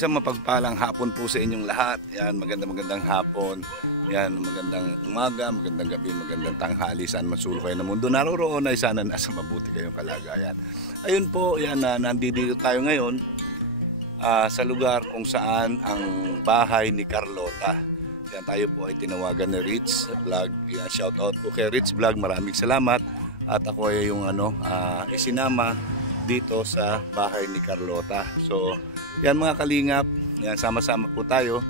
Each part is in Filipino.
Isang mapagpalang hapon po sa inyong lahat. Yan, magandang hapon. Yan, magandang umaga, magandang gabi, magandang tanghali. Saan man sulok kayo ng mundo naroroon ay sana nasa mabuti kayong kalagayan. Ayun po, yan, nandito tayo ngayon sa lugar kung saan ang bahay ni Carlota. Yan, tayo po ay tinawagan ni Rich Vlog. Yan, shout out po kay Rich Vlog. Maraming salamat. At ako ay yung isinama dito sa bahay ni Carlota. So, yan mga kalingap, yan, sama-sama po tayo.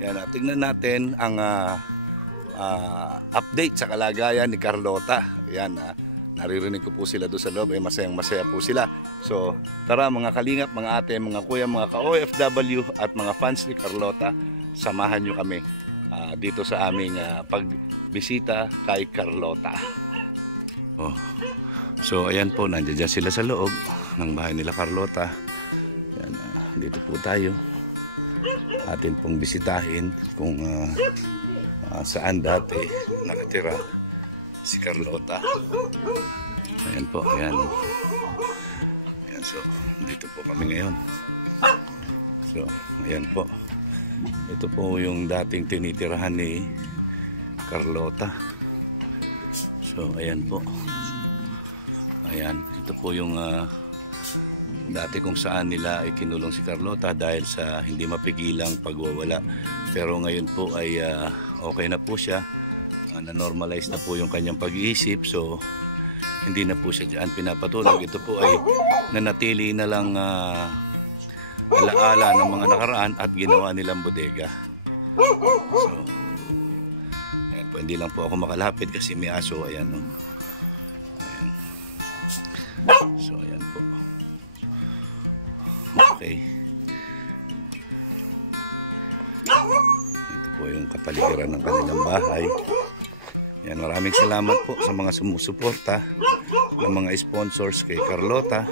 Yan, tingnan natin ang update sa kalagayan ni Carlota. Yan, naririnig ko po sila doon sa loob, masayang-masaya po sila. So, tara mga kalingap, mga ate, mga kuya, mga ka-OFW at mga fans ni Carlota, samahan nyo kami dito sa aming pagbisita kay Carlota. Oh. So, ayan po, nandiyan sila sa loob ng bahay nila Carlota. Yan, dito po tayo. Atin pong bisitahin kung saan dati nakatira si Carlota. Ayan po, ayan. Ayan, so, dito po kami ngayon. So, ayan po. Ito po yung dating tinitirahan ni Carlota. So, ayan po. Ayan, ito po yung dati kung saan nila ay kinulong si Carlota dahil sa hindi mapigilang pagwawala. Pero ngayon po ay okay na po siya. Na-normalize na po yung kanyang pag-iisip. So, hindi na po siya dyan pinapatulog. Ito po ay nanatili na lang alaala ng mga nakaraan at ginawa nilang bodega. So, ayan po, hindi lang po ako makalapit kasi may aso. Ayan, no? Ayan. So, ayan po. Okay. Ito po yung kapaligiran ng kanilang bahay. Yan, maraming salamat po sa mga sumusuporta ng mga sponsors kay Carlota,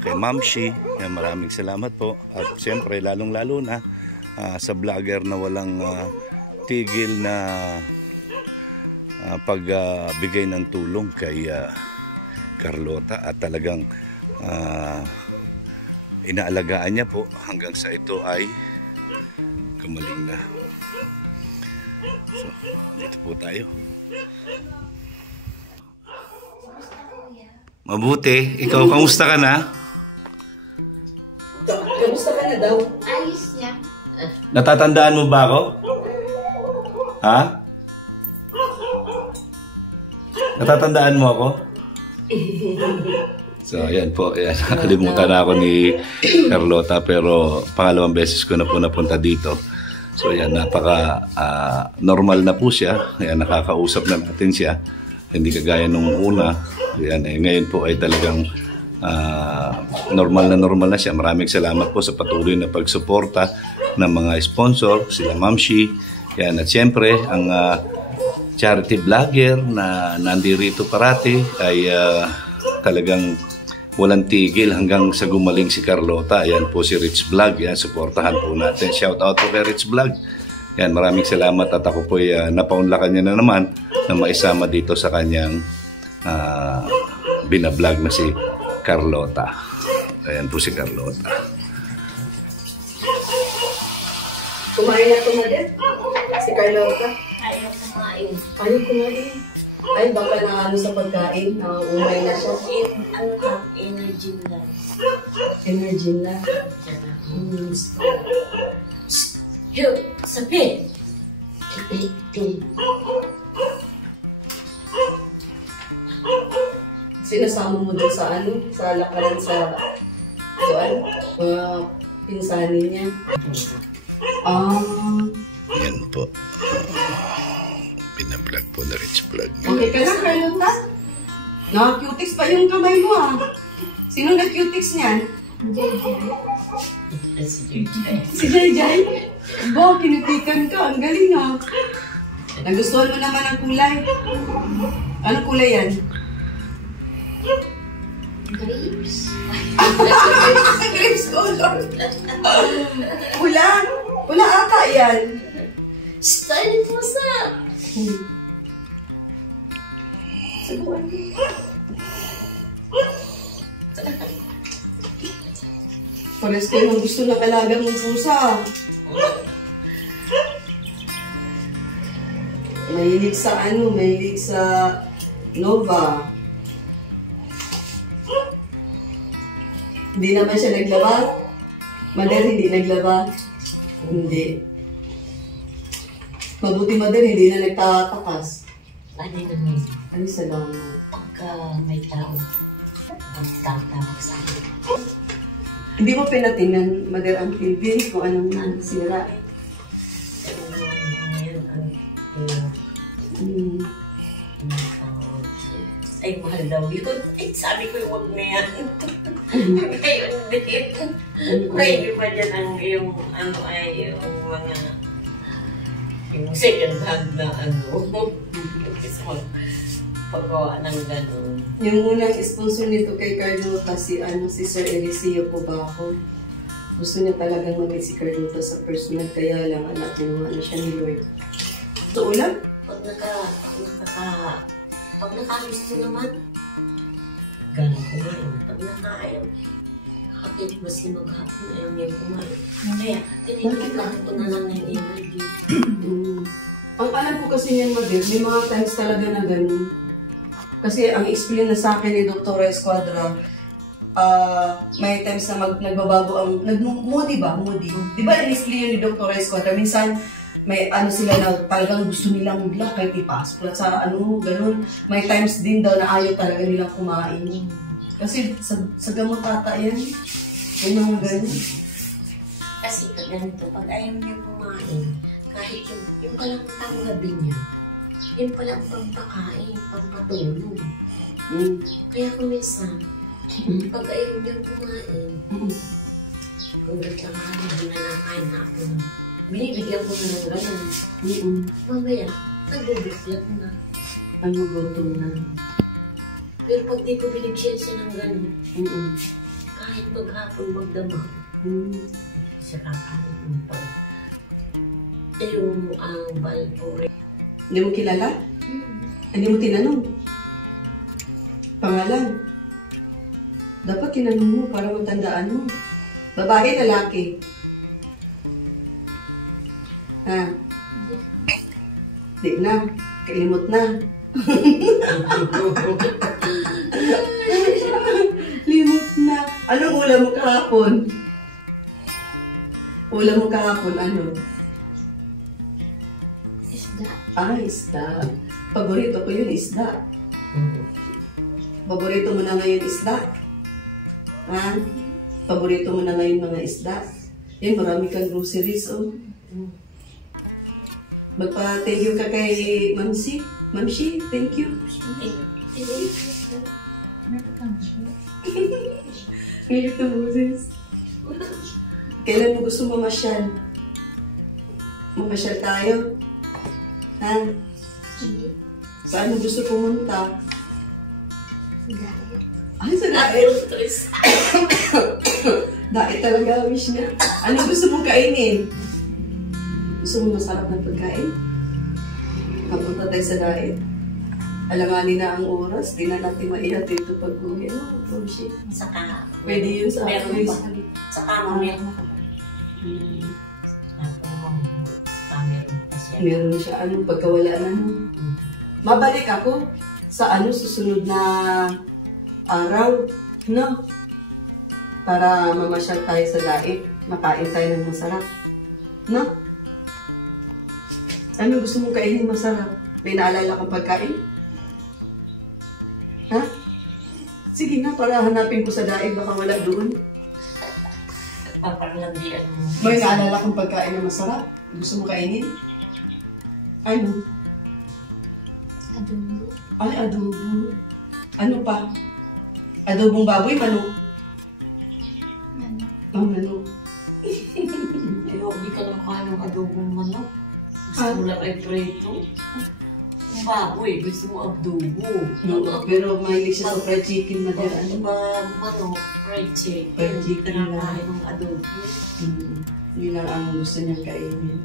kay Mamshi. Yan, maraming salamat po. At siyempre, lalong-lalo na sa vlogger na walang tigil na pagbigay ng tulong kay Carlota at talagang inaalagaan niya po hanggang sa ito ay gumaling na. So, dito po tayo. Mabuti. Ikaw, kamusta ka na? Kamusta ka na daw? Ayos niya. Natatandaan mo ba ako? Ha? Natatandaan mo ako? So, ayan po. Ayan, nakalimutan na ako ni Carlota pero pangalawang beses ko na po napunta dito. So, ayan, napaka normal na po siya. Ayan, nakakausap na natin siya. Hindi kagaya nung una. Ayan, ngayon po ay talagang normal na siya. Maraming salamat po sa patuloy na pagsuporta ng mga sponsor, sila Mamshi. Ayan, at siyempre, ang charity vlogger na nandirito parati ay talagang walang tigil hanggang sa gumaling si Carlota. Ayan po si Rich Vlog. Ayan, supportahan po natin. Shout out po kay Rich Vlog. Ayan, maraming salamat at ako po ay napaunlakan niya na naman na maisama dito sa kanyang binablog na si Carlota. Ayan po si Carlota. Kumain na tumadin? Si Carlota? Ayaw kumain. Ayaw kumain. Ay, baka na sa pagkain, umay na siya. Energy lang. Energy na. Sabi. Sinasama mo doon sa sa lakaran sa pinsanin niya. Yan po. Pinablog po na Rich Vlog. Okay ka na, Carlota? Naka-cutix pa yung kamay mo Sino nag-cutix niyan? Si Jai. Bo, kinutikan ka. Ang galing Nagustuhan mo naman ang kulay. Anong kulay yan? Grapes. Grapes color. Pula. Pula ata yan. Style mo sa. Subukan mo. Pares ko yung gusto ng alaga mong pusa. Mahilig sa ano, mahilig sa Nova. Hindi naman siya naglaba. Mother, hindi naglaba. Hindi. Mabuti mother, hindi na nagtatakas. Ano naman? Ay, salamat. Pagka may tao, magtatawag sa akin. Hindi mo pinatingnan, mother, ang Philippine kung anong sira. Ngayon, ay, mahal daw yun. Ay, sabi ko, huwag na yan. Ngayon din. Pwede pa dyan ang yung, ano ay, yung mga, yung second hand na ano. Gusto paggawa ng gano'n. Yung unang sponsor nito kay Carlota, si Sir Eliseo Pubaco. Gusto niya talagang maging si Carlota sa personal, kaya lang anak niya ano siya ni Lord. Ito ulam? Pag nakagusto naman, gano'n kumain. Pag nakaayaw, kapit maski maghapon, ayaw niya kumain. Kaya, tinitipan ko na lang ng energy. Ang alam ko kasi niyan, Mother, may mga times talaga na gano'n. Kasi ang explain na sa akin ni Dr. Esquadra, may times na nagbabago ang, moody ba? Moody. Di ba in-explain ni Dr. Esquadra? Minsan, may ano sila na talagang gusto nilang black kahit ipasok lang sa ano, gano'n. May times din daw na ayaw talaga nilang kumain. Kasi sa gamot ata yan. May mga gano'n. Kasi ganito, pag ayaw niya kumain, kahit yung palang gabi niya, yun palang pampakain, pampatulog. Kaya kung minsan, pag ayaw niya kumain, kung ganda ka hindi na nakain na ako na, binibigyan ko na ng gano'n. Mamaya, nagbubuklat na. Gutom na. Pero pag di ko binigyan siya ng gano'n, kahit maghapon magdamag, siya kakain mo pa. Yung Valpore. Hindi mo kilala? Hindi mo tinanong? Pangalan? Dapat tinanong mo para matandaan mo. Babae, lalaki? Ha? Di na. Kalimot na. Limot na. Anong ulam mo kahapon? Ulam mo kahapon, ano? Isda. Isda. Paborito ko yun, isda. Paborito mo na ngayon, isda? Ha? Paborito mo na ngayon mga isda? Yan, marami kang groceries, oh. Magpa-thank you ka kay Mamsi. Mamsi, thank you. Ngayon ito, Moses. Kailan mo gusto mamasyal? Mamasyal tayo? Ha? Saan mo gusto pumunta? Ay, sa dait. Dait talaga, wish niya. Ano gusto mong kainin? Gusto mo masarap na pagkain? Kapunta tayo sa dait. Alanganin na ang oras. Di na natin maihatid ito pag-uwi. Oh, shit. Saka, Pwede yun sa meron pa. Saka mo meron pa. Meron pa siya. Meron siya. Ano, pagkawala na no? Mabalik ako sa ano, susunod na araw. No? Para mamasyal tayo sa dait. Makain tayo ng masarap. No? Ano gusto mong kainin masarap? May naalala kang pagkain? Ha? Sige na, para hanapin ko sa daig, baka wala doon. Paparlandian mo. May naalala kang pagkain na masarap? Gusto mong kainin? Ano? Adobo. Ay, adobo. Ano pa? Adobong baboy, manok? Manok. Ayaw, di ka lang kaya ng adobong manok. Gusto mo lang ay preto. Ang baboy, gusto mo adobo. Pero mahilig siya sa fried chicken na dyan. Ano? Pag manok, fried chicken. Fried chicken lang. Kinakain ng adobo. Yun lang ang gusto niyang kainin.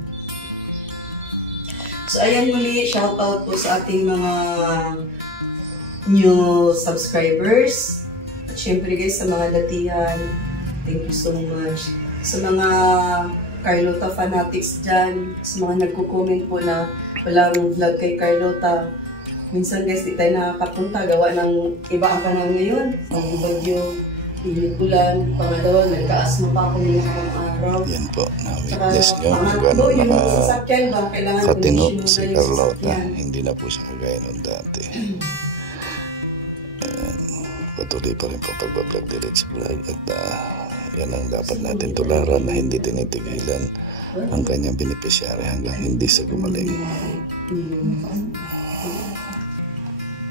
So, ayan muli, shoutout po sa ating mga new subscribers. At syempre guys, sa mga datihan, Thank you so much. Sa mga Carlota fanatics dyan, sa mga nagko-comment po na walang vlog kay Carlota, minsan guys, di tayo nakakapunta. Gawa ng iba ang panahon ngayon. Ang bagyo, init ulan. Pangalawa, nagka-asma pa ako ng araw. Yan po, na-witness nyo kung gano'n nakatino si Carlota. Hindi na po siya kagaya nung dati. Ayan, patuloy pa rin po pagbablog ni Rich Vlog at yan ang dapat natin tularan na hindi tinitigilan ang kanyang beneficiary hanggang hindi sa gumaling.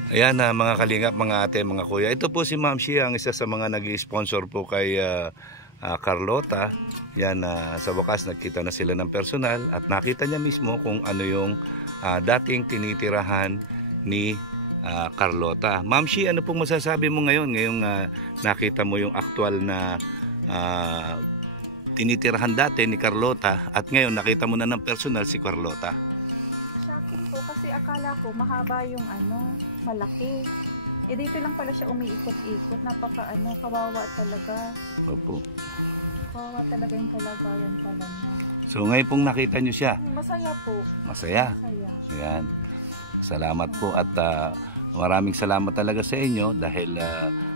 Ayan na mga kalingap, mga ate, mga kuya. Ito po si Ma'am Shia, ang isa sa mga nag-sponsor po kay Carlota. Yan, sa wakas nagkita na sila ng personal at nakita niya mismo kung ano yung dating tinitirahan ni Carlota. Ma'am Shia, ano pong masasabi mo ngayon? Ngayong nakita mo yung actual na tinitirahan dati ni Carlota at ngayon nakita mo na ng personal si Carlota. Shocking po kasi akala ko mahaba yung malaki. Eh dito lang pala siya umiikot-ikot. Kawawa talaga. Opo. Kawawa talaga yung kalagayan pala niya. So ngayon pong nakita niyo siya? Masaya po. Masaya? Masaya. Ayan. Salamat po at maraming salamat talaga sa inyo dahil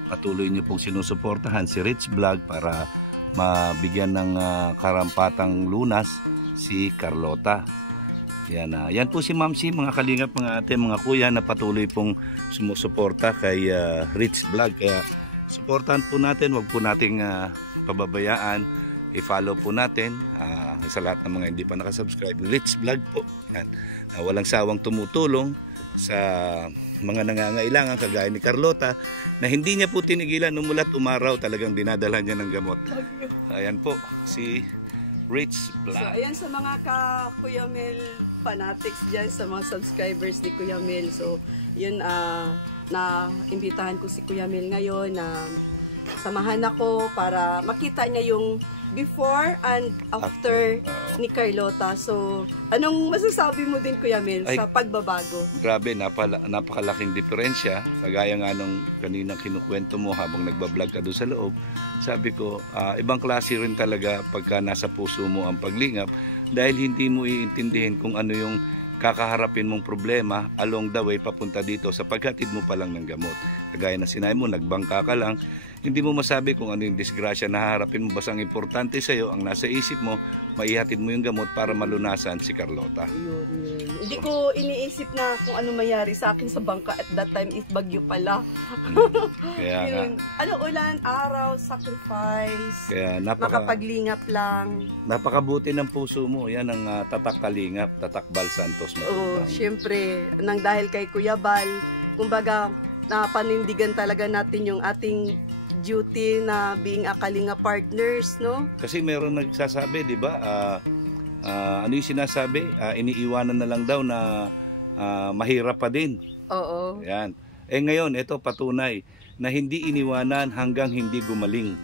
patuloy niyo pong sinusuportahan si Rich Vlog para mabigyan ng karampatang lunas si Carlota. Yan po si Ma'am C, mga kalingap, mga ate, mga kuya na patuloy pong sumusuporta kay Rich Vlog. Kaya suportahan po natin, wag po nating pababayaan. I-follow po natin sa lahat ng mga hindi pa nakasubscribe. Rich Vlog po. Yan. Walang sawang tumutulong sa mga nangangailangan kagaya ni Carlota na hindi niya po tinigilan umulat umaraw, talagang dinadala niya ng gamot. Ayan po si Rich Vlog. So ayan sa mga Kuya Mel fanatics dyan, sa mga subscribers ni Kuya Mel. So yun, na-imbitahan ko si Kuya Mel ngayon na samahan ako para makita niya yung before and after ni Carlota. So, anong masasabi mo din, Kuya Mel, sa pagbabago? Grabe, napakalaking diferensya. Kagaya nga nung kaninang kinukwento mo habang nagbablog ka doon sa loob. Sabi ko, ibang klase rin talaga pagka nasa puso mo ang paglingap dahil hindi mo iintindihin kung ano yung kakaharapin mong problema along the way papunta dito sa paghatid mo pa lang ng gamot. Kagaya na sinabi mo, nagbangka ka lang, hindi mo masabi kung ano yung disgrasya na haharapin mo. Basta ang importante sa'yo, ang nasa isip mo, maihatid mo yung gamot para malunasan si Carlota. Yun. Hindi ko iniisip na kung ano mayari sa akin sa bangka at that time is bagyo pala. Kaya nga. Ulan, araw, sacrifice, kaya makapaglingap lang. Napakabuti ng puso mo. Yan ang tatak kalingap, tatak Bal Santos. Oo, syempre, nang dahil kay Kuya Bal, kumbaga, napanindigan talaga natin yung ating duty na being a Kalinga partners, no? Kasi meron nagsasabi, di ba? Ano yung sinasabi? Iniiwanan na lang daw na mahirap pa din. Oo. Yan. Ngayon, ito patunay na hindi iniwanan hanggang hindi gumaling.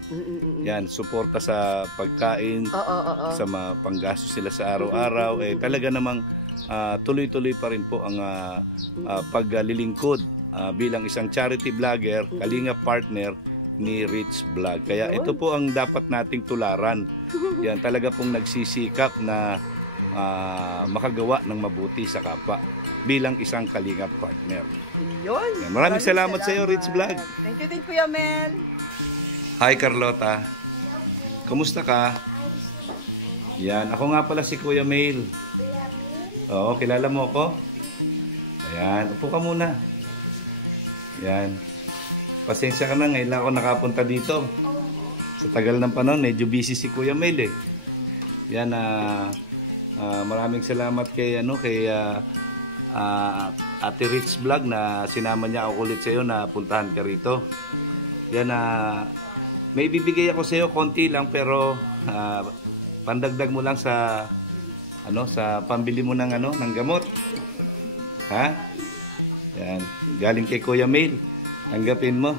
Yan, suporta sa pagkain, sa panggastos nila sa araw-araw. Talaga namang tuloy-tuloy pa rin po ang paglilingkod bilang isang charity vlogger, Kalinga partner ni Rich Vlog. Kaya ito po ang dapat nating tularan. Yan, talaga pong nagsisikap na makagawa ng mabuti sa kapwa bilang isang Kalinga partner. Yan, maraming salamat sa iyo, Rich Vlog. Thank you, Kuya Mel. Hi, Carlota. Kumusta ka? Yan, ako nga pala si Kuya Mel. Oo, kilala mo ako? Ayan, upo ka muna. Yan. Pasensya ka na, ngayon lang ako nakapunta dito. Sa tagal ng panahon, medyo busy si Kuya Mel eh. Yan, maraming salamat kay Ate Rich Vlog na sinama niya ako ulit sa iyo na puntahan ka rito. Yan, may bibigay ako sa iyo konti lang pero pandagdag mo lang sa sa pambili mo ng ng gamot. Ha? Yan, galing kay Kuya Mel. Tanggapin mo.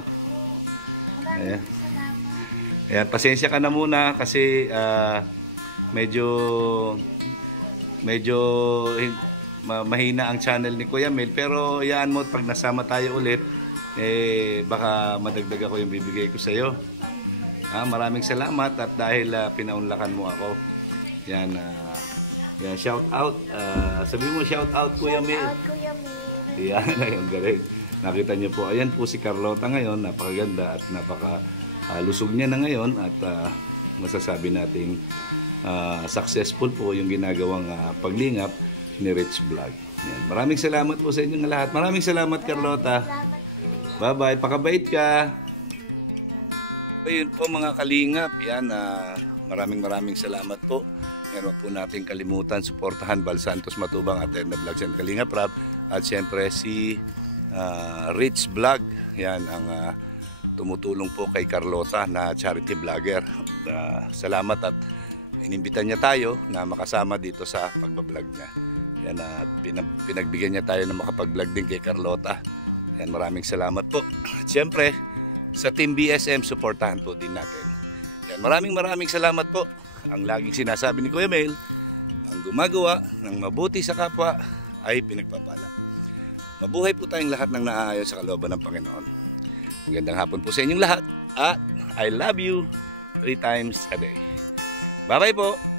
Ayan. Ayan, pasensya ka na muna kasi medyo mahina ang channel ni Kuya Mel, pero yaan mo pag nasama tayo ulit baka madagdag ako yung bibigay ko sa iyo. Maraming salamat at dahil pinaunlakan mo ako. Yan, yan, shout out. Sabi mo shout out Kuya Mel. Shout out Kuya Mel. Yan, ayun, galing. Nakita niyo po, ayan po si Carlota ngayon, napakaganda at lusog niya na ngayon at masasabi nating successful po yung ginagawang paglingap ni Rich Vlog. Yan. Maraming salamat po sa inyong lahat. Maraming salamat, Carlota. Bye-bye. Pakabait ka. Ayun po mga kalingap. Yan, maraming salamat po. Yan, wag po natin kalimutan, suportahan Bal Santos Matubang at Edna Vlogs and Kalingap Rap. At siyempre si Rich Vlog. Yan ang tumutulong po kay Carlota na charity vlogger. Salamat at inimbitan niya tayo na makasama dito sa pagbablog niya. Yan, at pinagbigyan niya tayo na makapag-vlog din kay Carlota. Yan, maraming salamat po. At siyempre, sa Team BSM, suportahan po din natin. Yan, maraming salamat po. Ang laging sinasabi ni Kuya Mel, ang gumagawa ng mabuti sa kapwa ay pinagpapala. Mabuhay po tayong lahat ng naaayon sa kalooban ng Panginoon. Magandang hapon po sa inyong lahat at I love you 3 times a day. Bye-bye po!